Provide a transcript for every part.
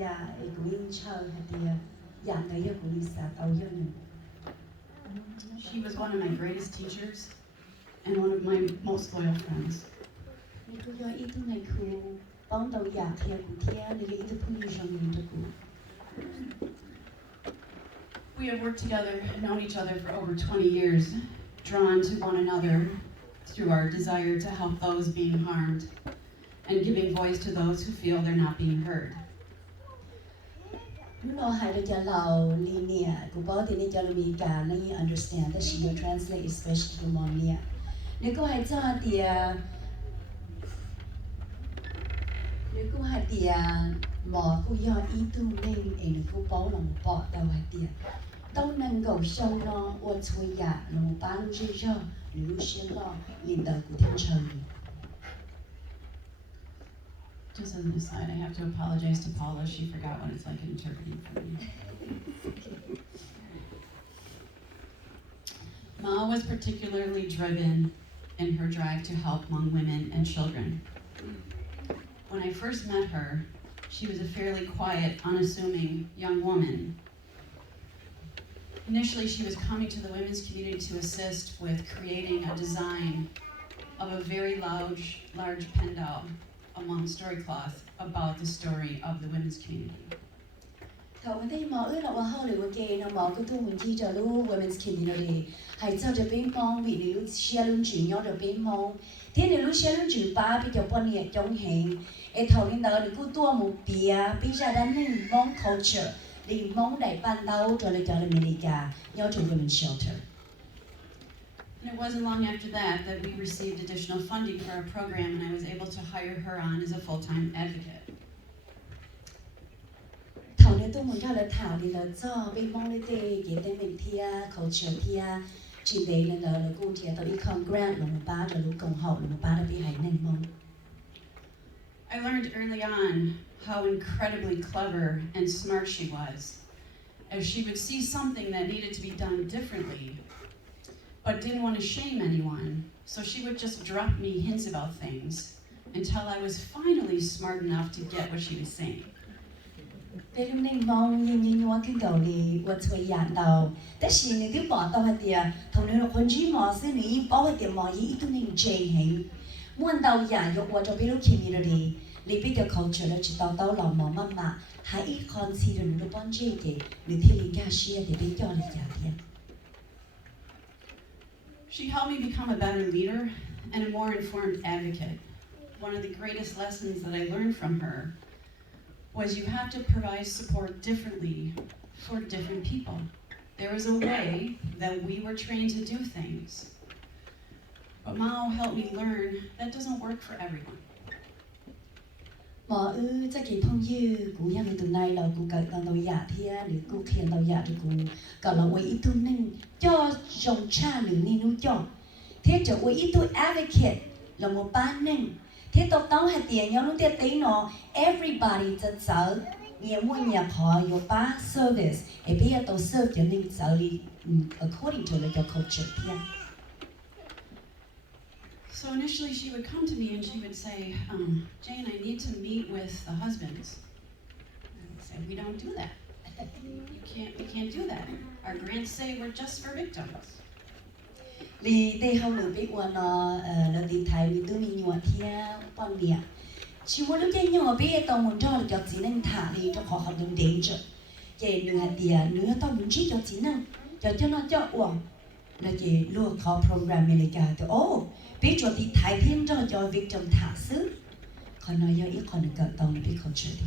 ya egoin chao hadia ya na ya kulisa tao yun. She was one of my greatest teachers and one of my most loyal friends. Ni ku yo itu nai ku bang tao ya thia ku thia ni le itu pun yu jong yin ku. We have worked together, known each other for over 20 years, drawn to one another through our desire to help those being harmed and giving voice to those who feel they're not being heard. No hai de ja lao linia ku ba de ni ja lu mi ka ni understand that she will translate especially to monia. Ni ku hai cha dia ni ku hai dia mo ku yo itu ning en ku bao lòng bỏ tao hai dia. Tao năng cầu sông nó ô chui ya nó bán rơi rơ lưu xuyên lo liền tờ của thiên trời. Just as an aside, I have to apologize to Paula. She forgot what it's like interpreting for me. Mao was particularly driven in her drive to help Hmong women and children. When I first met her, she was a fairly quiet, unassuming young woman. Initially, she was coming to the women's community to assist with creating a design of a very large pendal among story cloth about the story of the women's community. Thầu cái mà ước là hao lửa kê nó mỏ cái tu mình chi cho lu women's community hay cho được bên mong vì nếu share luôn chuyện nhau được bên mong thế nếu share luôn chuyện ba bây giờ quan hệ trong hàng ấy thầu nên đó thì cứ tua một bia bây giờ đã nên mong culture thì mong đại ban đầu cho lại America nhau trong women's shelter. And it wasn't long after that we received additional funding for our program, and I was able to hire her on as a full-time advocate. Thầu nên tôi muốn cho là thảo thì là cho bên mong lên tê cái tên mình thia culture thia chỉ để là cô thia tao đi grant là một ba rồi lúc cộng học là một ba đã bị hại nên mong. I learned early on how incredibly clever and smart she was, as she would see something that needed to be done differently, but didn't want to shame anyone, so she would just drop me hints about things until I was finally smart enough to get what she was saying. Thế lúc nên mong nhìn cái đầu đi qua chơi dàn đầu, tất nhiên là cái bỏ tao hay tiệt, thằng này là con chỉ mò xí này bỏ hay tiệt mò gì ít nên chơi hình, muốn đầu dànយកqua cho biết lúc community, lấy biết cái culture là chỉ tao lòng mò mà hãy consider nó幫chơi cái, để thấy liên kết share để biết cho là giả thiệt. She helped me become a better leader and a more informed advocate. One of the greatest lessons that I learned from her was you have to provide support differently for different people. There was a way that we were trained to do things, but Mao helped me learn that doesn't work for everyone. Mà chắc cái phong như cũng như từ nay là cũng cần đầu giả thì để cũng khiến đầu giả thì cũng cần là quay ít tu nên cho dòng cha nữ nên nuôi cho thế cho quay ít tu advocate là một ban nên thế tao hay tiền nhau lúc tiền tí nó everybody thật sợ nhiều mua nhà họ có ba service để bây giờ tao serve cho nên sợ đi according to the culture thì. So initially she would come to me and she would say, Jane, I need to meet with the husbands. I would say, we don't do that. We can't do that. Our grants say we're just for victims. Vì đây không được biết qua nó là đi thay vì tôi mình nhọt thia quan điểm. Chỉ muốn lúc cái nhỏ bé tao muốn cho được chỉ nên thả đi cho họ học được đến chứ. Cái nửa hạt tiền nửa tao muốn chỉ cho chỉ nên cho nó cho uổng là cái luôn có program America thì biết cho đi thay thêm cho victim thả xứ. Còn nói yêu ít còn được gặp tao nó biết culture đi.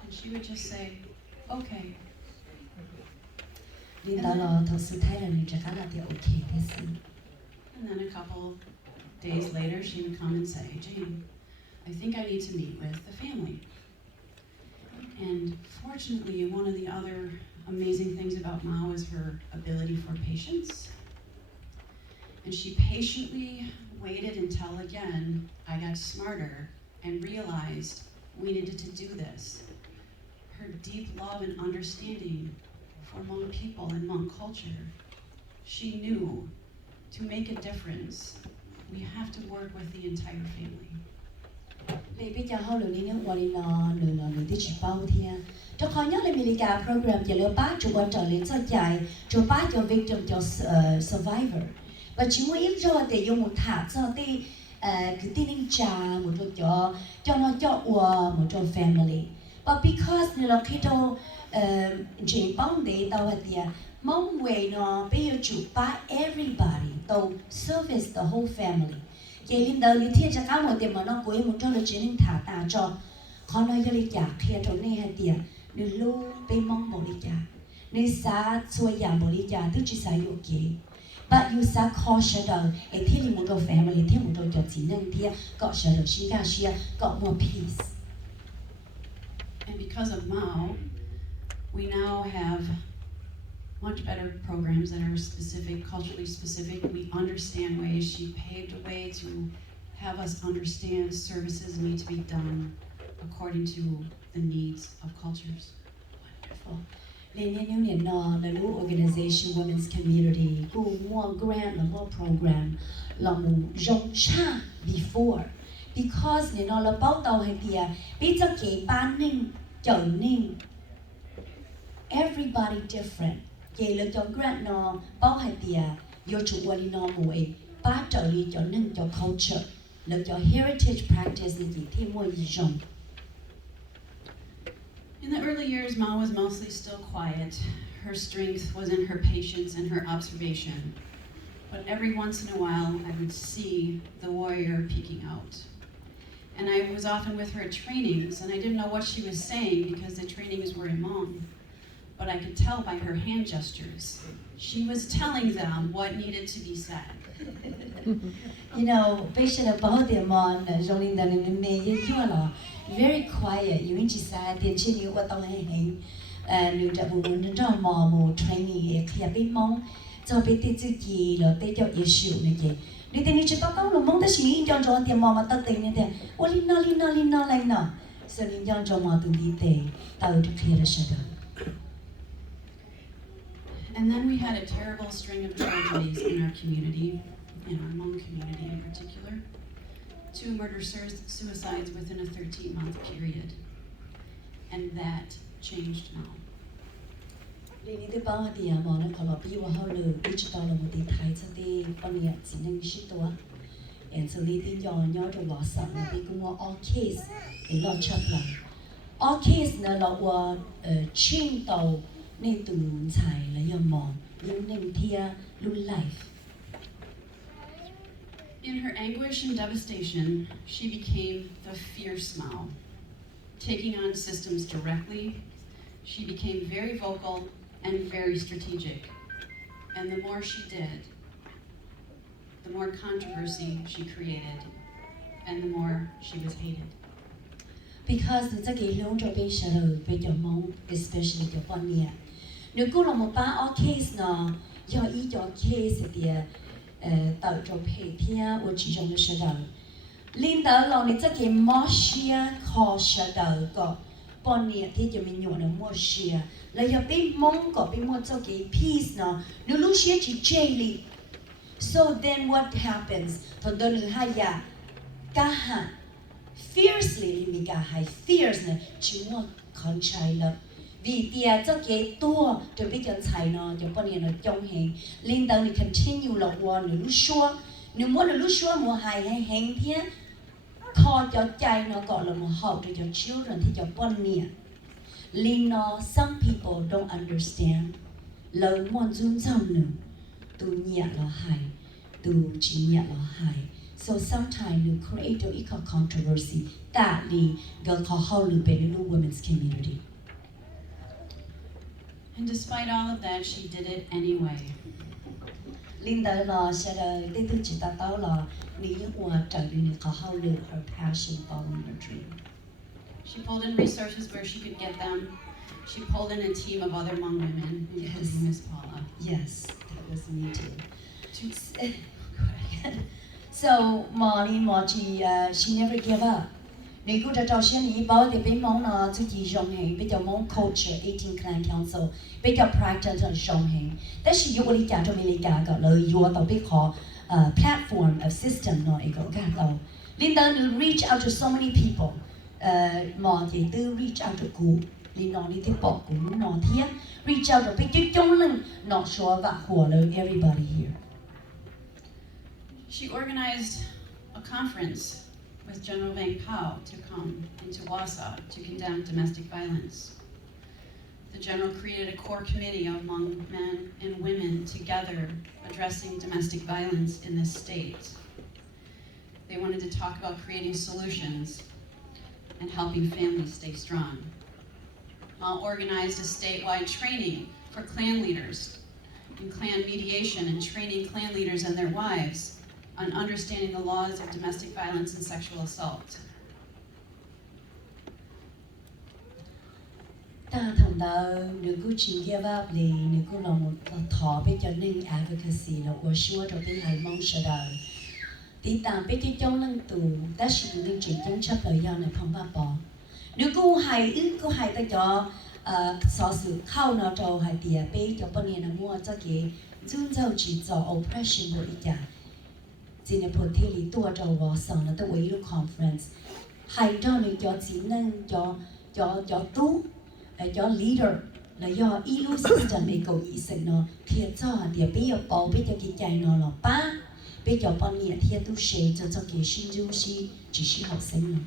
And she would just say, okay. Nên đó là thật sự thấy là mình chắc là thì okay thế sự. And then a couple days later, she would come and say, Jane, I think I need to meet with the family. And fortunately, one of the other amazing things about Mao is her ability for patience. And she patiently waited until, again, I got smarter and realized we needed to do this. Her deep love and understanding for Hmong people and Hmong culture, she knew to make a difference, we have to work with the entire family. Lì bây giờ họ lừa đi nước ngoài đi nó lừa đi chỉ bao thia. Cho khó nhớ là America program chỉ lừa bác chủ quan trở lên cho chạy, cho bác cho victim cho survivor. Và chỉ muốn ít rồi để dùng một thả cho thì cứ tin anh cha một chỗ cho nó cho một chỗ family. But because như là khi đâu chỉ bóng để tao thì mong về nó bây giờ chủ bác everybody tao service the whole family. Vậy nên đầu như thiên cho các một điểm mà nó cuối một trong là chỉ nên thả ta cho khó nói cho lý giả khi trong này hay tiền nên luôn bên mong bộ lý giả nên xa xuôi giảm bộ lý giả tức chỉ xa dụ kế but you xa khó sở đầu ấy thiên thì một đồ family thiên một đồ cho chỉ nên thiên có sở đầu sinh ca xia có more peace. And because of Mao, we now have much better programs that are specific, culturally specific. We understand ways. She paved a way to have us understand services need to be done according to the needs of cultures. Wonderful. Nên nếu như nó là lúc organization women's community có more grant là more program là một rộng xa before because nếu nó là bao tàu hay thì bây giờ cái ban nên trở nên everybody different. Cái lựa chọn grant nó bao hay thì do chủ quan đi nó mùi ba trở đi cho nên cho culture lựa chọn heritage practice là gì thêm mua gì rộng. In the early years, Mao was mostly still quiet. Her strength was in her patience and her observation. But every once in a while, I would see the warrior peeking out. And I was often with her at trainings, and I didn't know what she was saying because the trainings were in Hmong. But I could tell by her hand gestures. She was telling them what needed to be said. You know, patient about them on Jolene than in May, you are very quiet. You ain't just sad, then she knew what the hang and you that woman and John Mom training a clear big mom. So be Tiki, or take your issue again. They need to talk on among the she John John, their mama, that thing in there. Well, no, like no. So in John John Martin did they, that would clear the shadow. And then we had a terrible string of tragedies in our community, in our Hmong community in particular. 2 murder suicides within a 13-month period. And that changed Mao. Lini te bao dia mo na kala pi wa ho lu digital lo mo ti thai cha te pania sin nang shi to and so li tin yo nyo to wa sa na ti ku all case in lo chap la all case na lo wa chin tàu nên tu chai la yo mo lu ning thia lu life. In her anguish and devastation, she became the fierce Mao. Taking on systems directly, she became very vocal and very strategic. And the more she did, the more controversy she created, and the more she was hated. Because the cái long cho be shadow be your mom, especially your one year. Nếu cô là một ba all case nó, do ý cho case thì tạo cho phê thia ở chỉ trong nó shadow. Linh đạo lòng này cái moshia khó shadow có. Bọn này thì cho mình nhổ nó moshia. Là do bên mong có bên một cái peace nó, nếu lúc xưa chỉ chê So then what happens? Thằng đó nữ hai ya, cả hẳn fiercely mình cả hai fierce này chỉ muốn con trai lắm. Vì tia cho cái tua rồi bây giờ chạy nó cho bọn này nó trong hình linh đạo này continue là qua nữ lúc xưa nếu muốn lúc xưa mua hài hay hành thế khó cho trai nó gọi là một học để cho children thì cho bọn này linh nó some people don't understand lời muốn dung dòng nữa tu nhẹ là hài tu chỉ nhẹ là hài so sometimes you create a equal controversy that li gần khó hậu lực bên the women's community. And despite all of that, she did it anyway. Linda là sẽ là để tôi chỉ ta tao là lý hòa trở nên khó hậu lực her passion following her dream. She pulled in resources where she could get them. She pulled in a team of other Hmong women, including Miss Paula. Yes, that was me too. So Molly, she never gave up. Nếu cô đã cho xem ý bảo thì bên mong là tự己dùng hình, bây giờ mong culture 18 clan council, bây giờ practice là dùng hình. Đó là yêu lý trả cho mình lý cả cái lời yêu tàu biết họ platform of system nó ý có cả tàu. Linh đã reach out to so many people. Mà thì tư reach out to cụ. Linh nói đi tiếp bỏ cụ nó thiết. Reach out to biết chứ chung lưng nó xóa và hùa lời everybody here. She organized a conference with General Vang Pao to come into Wausau to condemn domestic violence. The general created a core committee among men and women together addressing domestic violence in this state. They wanted to talk about creating solutions and helping families stay strong. Mao organized a statewide training for clan leaders in clan mediation and training clan leaders and their wives on understanding the laws of domestic violence and sexual assault. Ta thằng đó nếu cứ chỉ give up thì nếu cứ làm một thọ bây giờ nên advocacy là của sure rồi bên này mong sợ đời tí tạm bây giờ trong lăng tù ta chỉ nên chuyện chống chấp lời do này không bao bỏ nếu cứ hay ta cho sở sự khâu nó trâu hay tiệt bây giờ bên này là mua cho cái chúng ta chỉ cho oppression một ít cả chỉ là phần thi lý tua trâu vào sòng là ta quấy lúc conference hay cho nên cho chỉ nên cho tú cho leader là do ilu system này cầu ý sinh nó thiệt cho thì bây giờ bảo bây giờ cái chạy nó là ba bây giờ bọn nhẹ thiệt tu sửa cho cái sinh dung si chỉ sĩ học sinh nó.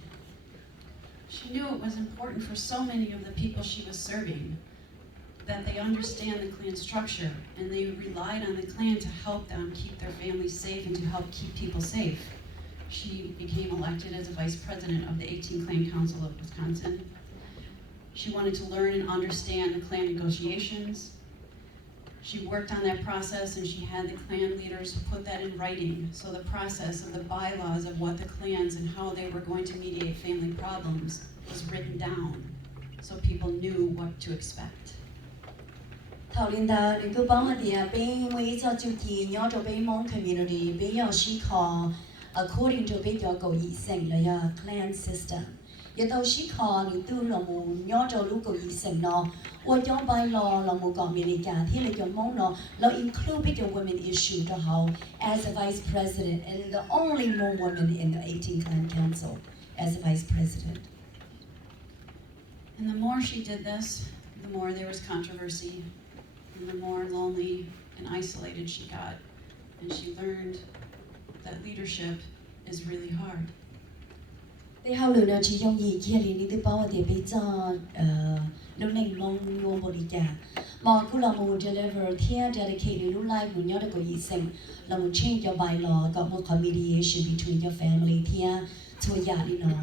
She knew it was important for so many of the people she was serving that they understand the clan structure and they relied on the clan to help them keep their families safe and to help keep people safe. She became elected as a vice president of the 18 Clan Council of Wisconsin. She wanted to learn and understand the clan negotiations. She worked on that process and she had the clan leaders put that in writing. So the process of the bylaws of what the clans and how they were going to mediate family problems was written down so people knew what to expect. Thảo linh đạo thì cứ bảo thì bên mấy cho chu kỳ nhớ cho bên mong community bên giờ sĩ khó according to bên giờ cầu ý sinh là do clan system. Giờ tao sĩ khó thì tư là một nhớ cho lúc cầu ý sinh nó, và cho bài lo là một con miền cả thì là cho mong nó là include bên giờ women issue cho họ as a vice president and the only more women in the 18 Clan Council as a vice president. And the more she did this, the more there was controversy. And the more lonely and isolated she got. And she learned that leadership is really hard. They how lừa chỉ trong gì kia thì đi từ bao thì bây giờ lúc này mong mua một đi cả mà cũng là một deliver thiên dedicate lúc life một nhớ được có gì sinh là một change cho bài lo có một mediation between your family thiên cho gia đình nó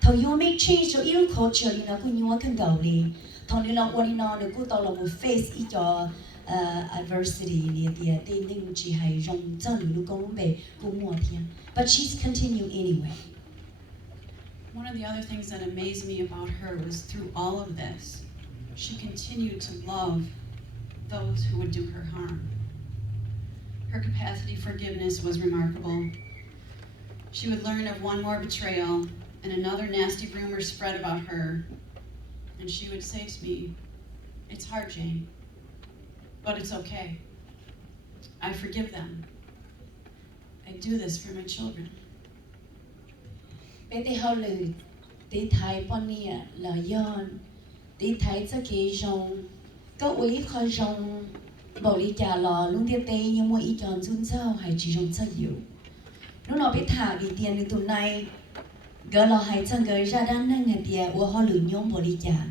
thầu you make change cho yêu culture thì nó cũng nhớ cần đầu đi thầu đi là quan nó được cũng tao là một face ít cho adversity thì tên nên chỉ hay rong cho lúc công bề cũng mua thiên but she's continue anyway. One of the other things that amazed me about her was through all of this, she continued to love those who would do her harm. Her capacity for forgiveness was remarkable. She would learn of one more betrayal and another nasty rumor spread about her, and she would say to me, "It's hard, Jane, but it's okay. I forgive them. I do this for my children." Bé họ lử tí thái bọn nè là yon tí thái cho cái rong có uy khó rong bảo lý trả lò luôn tiếp tế nhưng mà ý chọn chung sao hay chỉ rong cho nhiều lúc nào bé thả đi tiền đi tụi này gỡ lò hay chẳng gỡ ra đan nâng hạt tiền của họ lử nhóm bảo lý trả.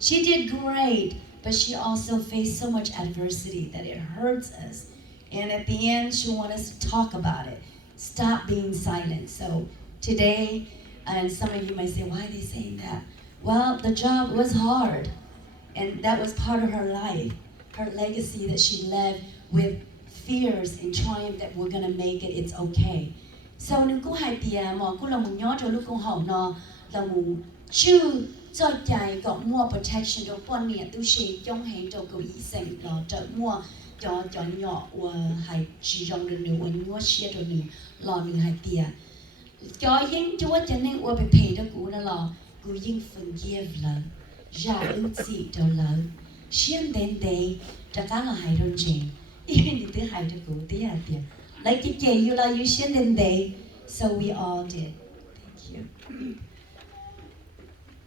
She did great but she also faced so much adversity that it hurts us and at the end she wants us to talk about it, stop being silent. So today, and some of you might say, why are they saying that? Well, the job was hard, and that was part of her life, her legacy that she left with fears and triumph that we're gonna make it, it's okay. So, nếu cô hai tia mà cô là một nhớ cho lúc cô học nó là một chưa cho chạy có mua protection cho quan niệm tu sĩ trong hành trong cầu ý sinh là trợ mua cho nhỏ và hai chỉ trong được nữa và share được nữa là nữa hai tia. Cho những chúa cho nên qua bị phê đó cũ nó là cũ những forgive là ra ưu dị cho là xuyên đến đây cho cả là hai đồng chí yên đi tới hai cho cũ tí hạt tiền lấy cái chế yêu là yêu xuyên đến đây so we all did you.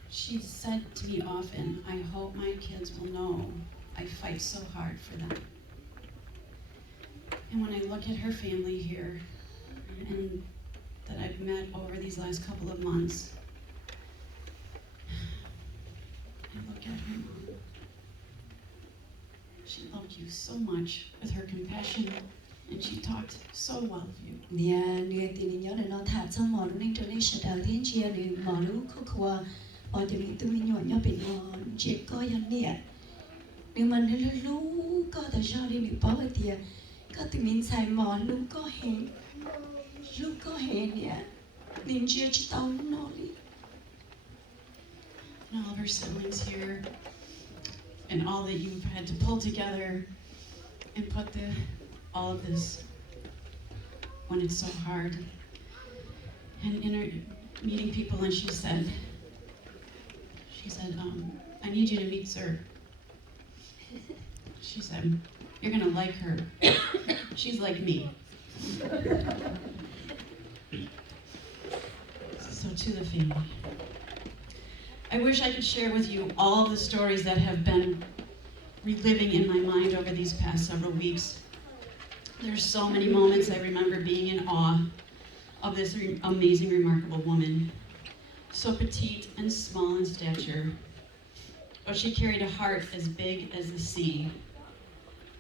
She said to me often, I hope my kids will know I fight so hard for them. And when I look at her family here, and that I've met over these last couple of months, I look at her mom. She loved you so much with her compassion, and she talked so well of you. Nia nia tin nhớ là nó thả cho mò lúc nên trở nên sợ đào thiên chia để mò lúc khó qua mò cho mình tụi mình nhỏ bị mò chết coi hắn nia nhưng mà nếu lúc có tại sao đi bị bỏ ở tiệt có tụi mình xài mò lúc có hẹn nia nên chia chỉ tao nó đi. And all of her siblings here, and all that you've had to pull together and put all of this when it's so hard. And in her meeting people, and she said, I need you to meet Sir. She said, you're gonna like her. She's like me. So to the family. I wish I could share with you all the stories that have been reliving in my mind over these past several weeks. There's so many moments I remember being in awe of this amazing, remarkable woman. So petite and small in stature, but she carried a heart as big as the sea.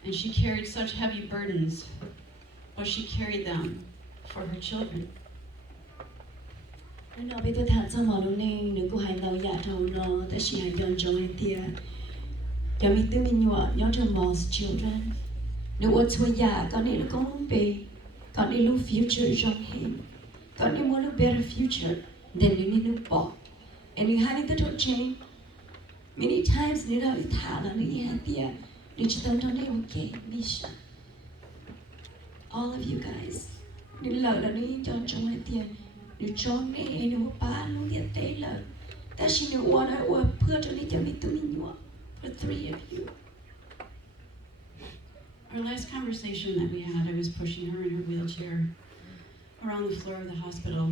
And she carried such heavy burdens, but she carried them for her children. Nó bị tôi thả cho mò lúc nên đừng có hành đầu dạ trâu nó tại chị hành dọn cho anh tia cho mình tụi mình nhỏ nhớ cho most children nếu ở chùa dạ con này là con muốn bị con này lúc future trong hình con này muốn lúc better future then you need to bỏ and you have to change many times nếu nào đi thả là nó nhà tia để cho tâm trong đây okay mission all of you guys nếu lời là nó chọn trong anh tia nếu chọn này nếu ba lúc điện tế là ta chỉ nếu one or put cho nên cho mình tụi mình nhỏ for three of you. Our last conversation that we had, I was pushing her in her wheelchair around the floor of the hospital,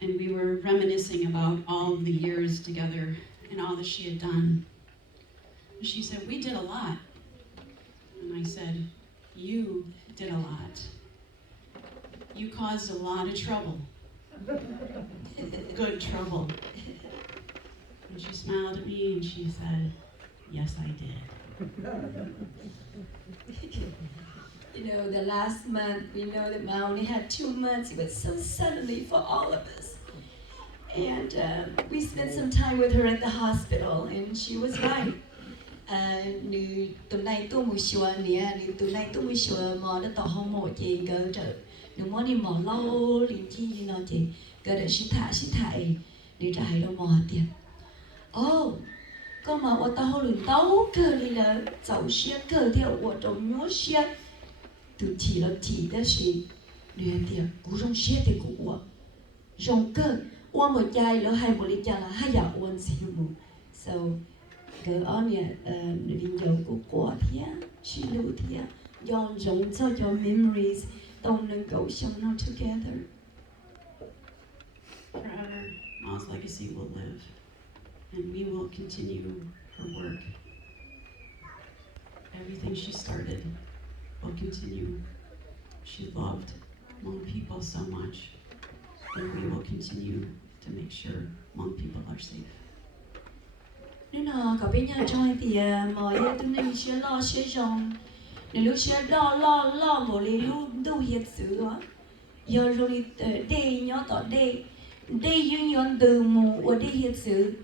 and we were reminiscing about all of the years together and all that she had done. And she said, we did a lot. And I said, you did a lot. You caused a lot of trouble. Good trouble. And she smiled at me and she said, yes, I did. You know, the last month, we know that Mao only had 2 months. It was so suddenly for all of us. And we spent some time with her at the hospital, and she was right. Nữ tụi này tôi muốn xua nè, nữ tụi này tôi muốn xua mò đã tỏ hông mộ chị gỡ trợ. Nữ mò đi mò lâu liền chi gì nó chị gỡ để sĩ thải nữ trại đâu mò tiền. Oh, có mà ở tao lùn tao cơ đi là dẫu xe cơ theo ở trong nhớ xe từ chỉ là chỉ đó sĩ nữ tiền cú rong xe thì cú ở rong cơ ở một chai lỡ hai một ly chai là hai dạo uống xí mù so cái anh nè nữ viên dầu của quả thía chỉ lưu thía do rong cho memories don't nên go xong nó together. Forever, Ma's legacy will live, and we will continue her work. Everything she started will continue. She loved Hmong people so much, and we will continue to make sure Hmong people are safe. Nếu nào có bên nhà trong thì mọi người tụi mình sẽ lo sẽ rong nếu lúc sẽ lo một lý lúc đâu hiện sự đó giờ rồi đây nhớ tỏ đây dương yon từ mù ở đây hiện sự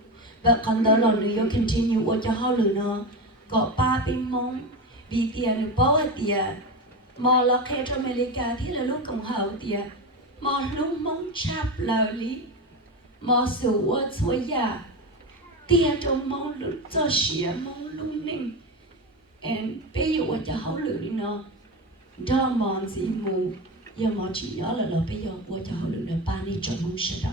và còn đó là người continue ở cho họ lừa nó có ba bên mong vì tiền được bao tiền mà là khi trong America thì là lúc cộng hòa tiền mà lúc mong chắp là lý mà sự ở chỗ nhà tiền trong mong lúc cho xía mong lúc ninh and bây giờ cho họ lừa đi nó đó mà gì mù giờ mà chỉ nhớ là bây giờ cho họ lừa là ba đi trong mong sợ đó.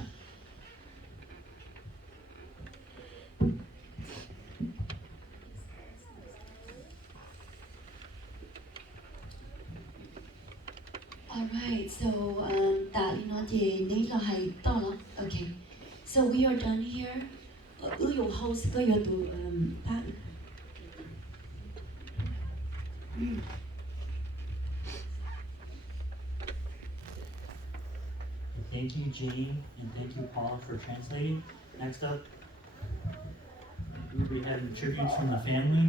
Alright, so tại nó gì nếu là hay to lắm, okay. So we are done here. 有 host 个有读他。Thank you, Jane, and thank you, Paula, for translating. Next up, we have tributes from the family.